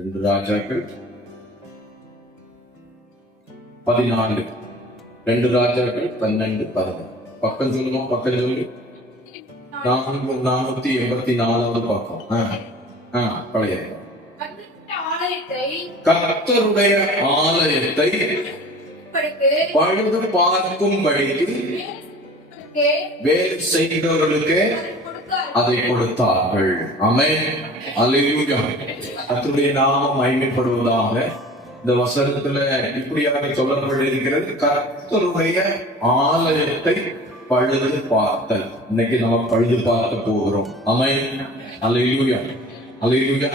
2 ராஜாக்கள் 14, 2 ராஜாக்கள் 12, 11. பக்கம் சொல்லுமா, பக்கம் சொல்லு. 484வது பக்கம். பழைய கர்த்தருடைய ஆலயத்தை பழுது பார்க்கும்படிக்கு வேலை செய்தவர்களுக்கு அதை கொடுத்தார்கள். ஆமென், அல்லேலூயா. கர்த்தருடைய நாமம் மகிமைப்படுவதாக. இந்த வசனத்துல இப்படியாக சொல்லப்பட்டிருக்கிறது, கர்த்தருடைய ஆலயத்தை பழுது பார்த்தல். இன்னைக்கு நம்ம பழுது பார்க்க போகிறோம். ஆமென், அல்லேலூயா, அல்லேலூயா.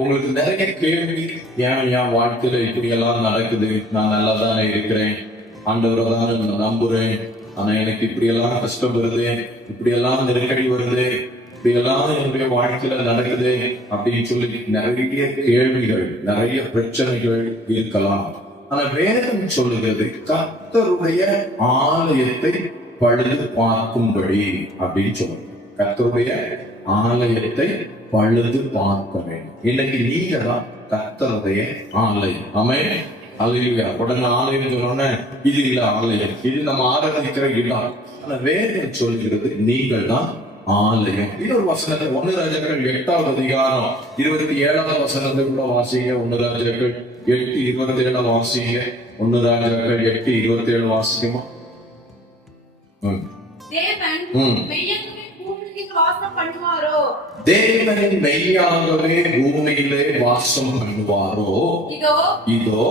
உங்களுக்கு நிறைய கேள்வி, ஏன் என் வாழ்க்கையில இப்படி எல்லாம் நடக்குது, நான் நல்லா தானே இருக்கிறேன், ஆண்டவரை தான் நம்புறேன், ஆனா எனக்கு இப்படி எல்லாம் கஷ்டம் வருது, இப்படி எல்லாம் நெருக்கடி வருது, இப்படி எல்லாம் என்னுடைய வாழ்க்கையில நடக்குது அப்படின்னு சொல்லி நிறைய கேள்விகள், நிறைய பிரச்சனைகள் இருக்கலாம். ஆனா வேதம் சொல்லுகிறது கர்த்தருடைய ஆலயத்தை பழுது பார்க்கும்படி அப்படின்னு சொல்லுங்க. கர்த்தருடைய ஆலயத்தை பழுது பார்க்க வேண்டும். இன்னைக்கு நீங்க தான் கர்த்தருடைய ஆலயம். ஆமென், அல்லேலூயா. உடனே ஆலயம் சொன்னோன்னே இது இல்ல ஆலயம், இது நம்ம ஆராதிக்கிற இடம். ஆனா வேதம் சொல்கிறது நீங்கள் தான் ஆலயம். இன்னொரு வசனத்தை 1 ராஜாக்கள் 8வது அதிகாரம் 27வது வசனத்தை கூட வாசிங்க. 1 ராஜாக்கள் 8:27 வாசிங்க. 1 ராஜாக்கள் 8:27 வாசிக்குமா? தேவன் மெய்யாகவே பூமியிலே வாசம் பண்ணுவாரோ, இதோ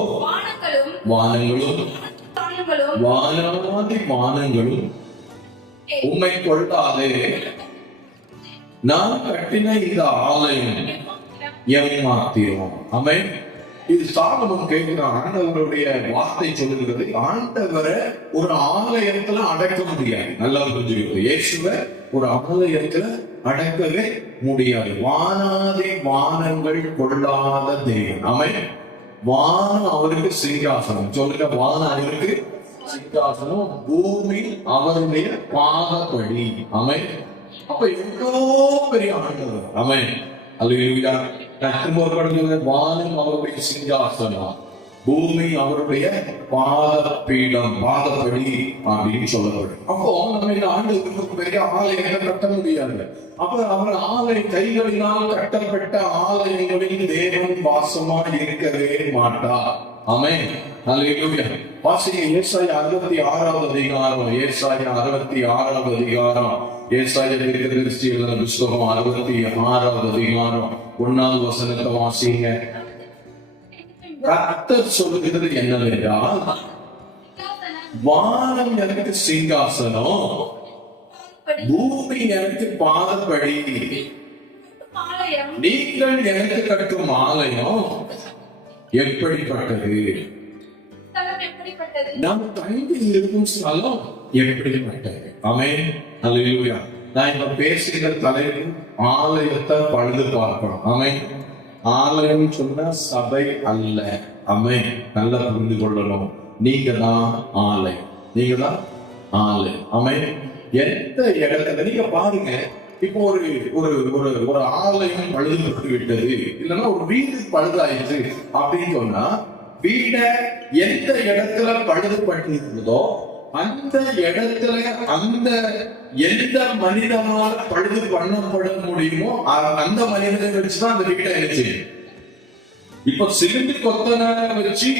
வானங்களும் வானாதி வானங்களும் உம்மை கொள்ளாதே, நான் கட்டின இந்த ஆலயம் ஏமாத்திரும். ஆமென். இது சாலமோன் கேட்கிற ஆண்டவருடைய வார்த்தை சொல்லுகிறது, ஆண்டவரை ஒரு ஆலயத்துல அடக்க முடியாது. நல்லா புரிஞ்சுக்கிறது. இயேசுவை ஒரு ஆலயத்துல அடக்கவே முடியாது. வானாதி வானங்கள் கொள்ளாத தேவன். ஆமென். வானம் அவருக்கு சிங்காசனம். சொல்லுங்க, வானம் அவருக்கு சிங்காசனம், பூமி அவருடைய பாதப்படி. ஆமென். அப்ப எவ்வளோ பெரிய ஆண்டவர். ஆமென், அல்லேலூயா. வானம் அவருடைய சிங்காசனம், பூமி அவருடைய பாதபீடம், பாதப்படி அப்படின்னு சொல்லப்படும். அப்போ நம்ம இந்த ஆண்டவருக்கு பெரிய ஆலயத்தை கட்ட முடியாது. அப்ப அவர் ஆலய கைகளினால் கட்டப்பட்ட ஆலயங்களில் தேவன் வாசமா இருக்கவே மாட்டார். ஆமென், அல்லேலூயா. வாசிங்க ஏசாயா 66வது அதிகாரம். ஏசாயா 66வது அதிகாரம். ஏசாயா தீர்க்கதரிசி எழுதின புத்தகம் 66வது அதிகாரம் 1வது வசனத்தை வாசிங்க. கர்த்தர் சொல்லுகிறது என்னவென்றால், வானம் எனக்கு சிங்காசனம், பூமி எனக்கு பாதப்படி, நீங்கள் எனக்கு கட்டும் ஆலயம் எப்படிப்பட்டது, நம் கையில் இருக்கும் ஸ்தலம் எப்படிப்பட்டது. ஆமென், அல்லேலூயா. நான் இப்ப பேசுகிற தலைவர் ஆலயத்தை பழுது பார்க்கணும். ஆமென். ஆலயம் சொன்னா சபை அல்ல. ஆமென், நல்லா புரிந்து கொள்ளணும். நீங்க தான் ஆலயம், நீங்க தான் ஆலயம். ஆமென். எந்த இடத்துல நீங்க பாருங்க, இப்போ ஒரு ஒரு ஒரு ஒரு ஆலயம் பழுதுபட்டு விட்டது, இல்லைன்னா ஒரு வீடு பழுதாயிடுச்சு அப்படின்னு சொன்னா, வீட எந்த இடத்துல பழுதுபட்டு இருந்ததோ அந்த இடத்துல அந்த எந்த மனிதனால பழுது பண்ணப்பட முடியுமோ அந்த மனிதனை வச்சுதான் அந்த வீட்டை எழுச்சி. இப்ப சிமெண்ட் கொத்தனார வச்சு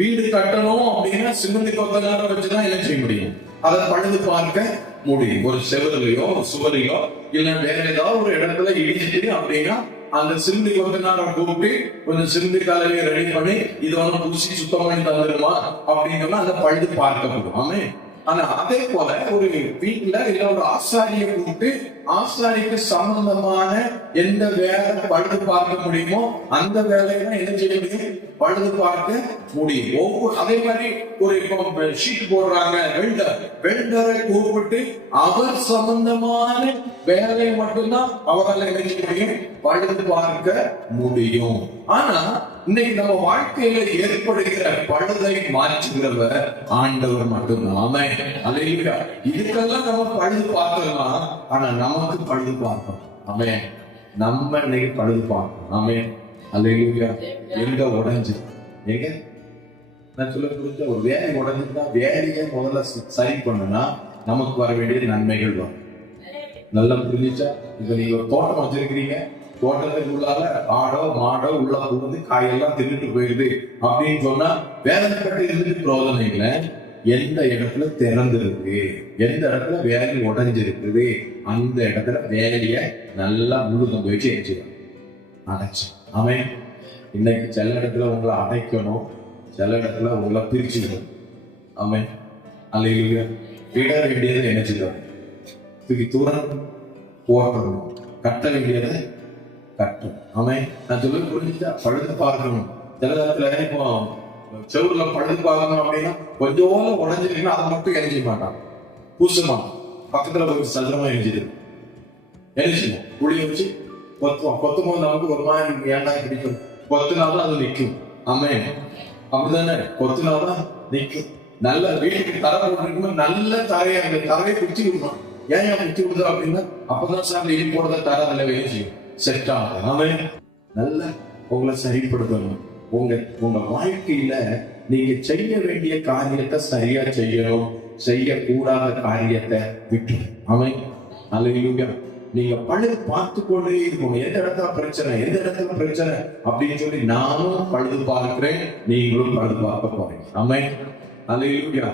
வீடு கட்டணும் அப்படின்னா சிமெண்ட் கொத்தனார வச்சுதான் என்ன செய்ய முடியும், அதை பழுது பார்க்க முடியும். ஒரு செவரையோ சுவரையோ இல்ல வேற ஏதாவது ஒரு இடத்துல இடிச்சிட்டு அப்படின்னா அந்த சிறுமி கொத்தனார கூப்பிட்டு கொஞ்சம் சிறுமி கலவையை ரெடி பண்ணி இது வந்து பூசி சுத்தம் பண்ணி தந்துருமா அப்படின்னா அந்த பழுது பார்க்கப்படும். ஆமே. ஆனா அதே போல ஒரு வீட்டுல இல்ல ஒரு ஆசாரியை கூப்பிட்டு ஆசாரிக்கு சம்பந்தமான எந்த வேலை பழுது பார்க்க முடியுமோ அந்த வேலையை என்ன செய்ய முடியும், பழுது பார்க்க முடியும். ஒவ்வொரு அதே மாதிரி ஒரு இப்போ ஷீட் போடுறாங்க, வெல்டரை கூப்பிட்டு அவர் சம்பந்தமான வேலையை மட்டும்தான் அவரால் என்ன செய்ய முடியும், பழுது பார்க்க முடியும். ஆனா இன்னைக்கு நம்ம வாழ்க்கையில ஏற்படுகிற பழுதை மாற்றுகிறவர் ஆண்டவர் மட்டும்தான். ஆமென், அல்லேலூயா. இதுக்கெல்லாம் நம்ம பழுது பார்க்கலாம், ஆனா நமக்கு பழுது பார்க்கணும். ஆமென். நம்ம இன்னைக்கு பழுது பார்க்கணும். ஆமென், அல்லேலூயா. எங்க உடைஞ்சு எங்க நான் சொல்ல புரிஞ்ச ஒரு வேலை உடைஞ்சிருந்தா வேலையை முதல்ல சரி பண்ணுனா நமக்கு வர வேண்டிய நன்மைகள் வரும். நல்லா புரிஞ்சிச்சா? இப்ப நீங்க ஒரு தோட்டம் வச்சிருக்கிறீங்க, தோட்டத்துக்கு உள்ளால ஆடோ மாடோ உள்ள புகுந்து காயெல்லாம் தின்னுட்டு போயிருது அப்படின்னு சொன்னா வேதனைப்பட்டு இருந்துட்டு பிரோஜனம் இல்லை. எந்த இடத்துல திறந்திருக்கு, எந்த இடத்துல வேலை உடைஞ்சிருக்குது, அந்த இடத்துல வேலைய நல்லா முழுக்கம் போயிட்டு எரிச்சிடும், அடைச்சு. ஆமென். இன்னைக்கு சில இடத்துல உங்களை அடைக்கணும், சில இடத்துல உங்களை பிரிச்சுக்கணும். ஆமென். அல்லேலூயா. விட வேண்டியதை நினைச்சுக்கணும், தூக்கி தூரம் போடணும், கட்ட வேண்டியதை கட்டும். ஆமென். நான் சொல்ல புரிஞ்சுட்டா? பழுது பார்க்கணும். சில இடத்துல இப்போ செவுல பழுது பார்க்கணும் அப்படின்னா கொஞ்சம் உடஞ்சிருக்குன்னா அதை மட்டும் எரிஞ்சிக்க மாட்டான், பூசமா பக்கத்துல போய் சதுரமா எரிஞ்சிது எரிச்சிடும். புளிய வச்சு கொத்துவோம், கொத்தும் போது நமக்கு ஒரு மாதிரி ஏண்டா பிடிக்கும், கொத்துனாலும் அது நிற்கும். ஆமென். அப்படிதானே? கொத்துனாதான் நிற்கும். நல்ல வீட்டுக்கு தர போட்டிருக்கும்போது நல்ல தரையை அந்த தரையை பிடிச்சி விடணும். ஏன் பிடிச்சி விடுதா அப்படின்னா அப்பதான் சார் இடி போடுறத தர நல்ல வேலை செய்யும், செட் ஆகும். ஆமென். நல்ல உங்களை சரிப்படுத்தணும். உங்க வாழ்க்கையில நீங்க செய்ய வேண்டிய காரியத்தை சரியா செய்யணும், செய்யக்கூடாத காரியத்தை விட்டு. ஆமென். அல்லேலூயா. நீங்க பழுது பார்த்து கொண்டே இருக்கணும். எந்த இடத்துல பிரச்சனை, எந்த இடத்துல பிரச்சனை அப்படின்னு சொல்லி நானும் பழுது பார்க்கிறேன், நீங்களும் பழுது பார்க்க போறீங்க. ஆமென். அல்லேலூயா.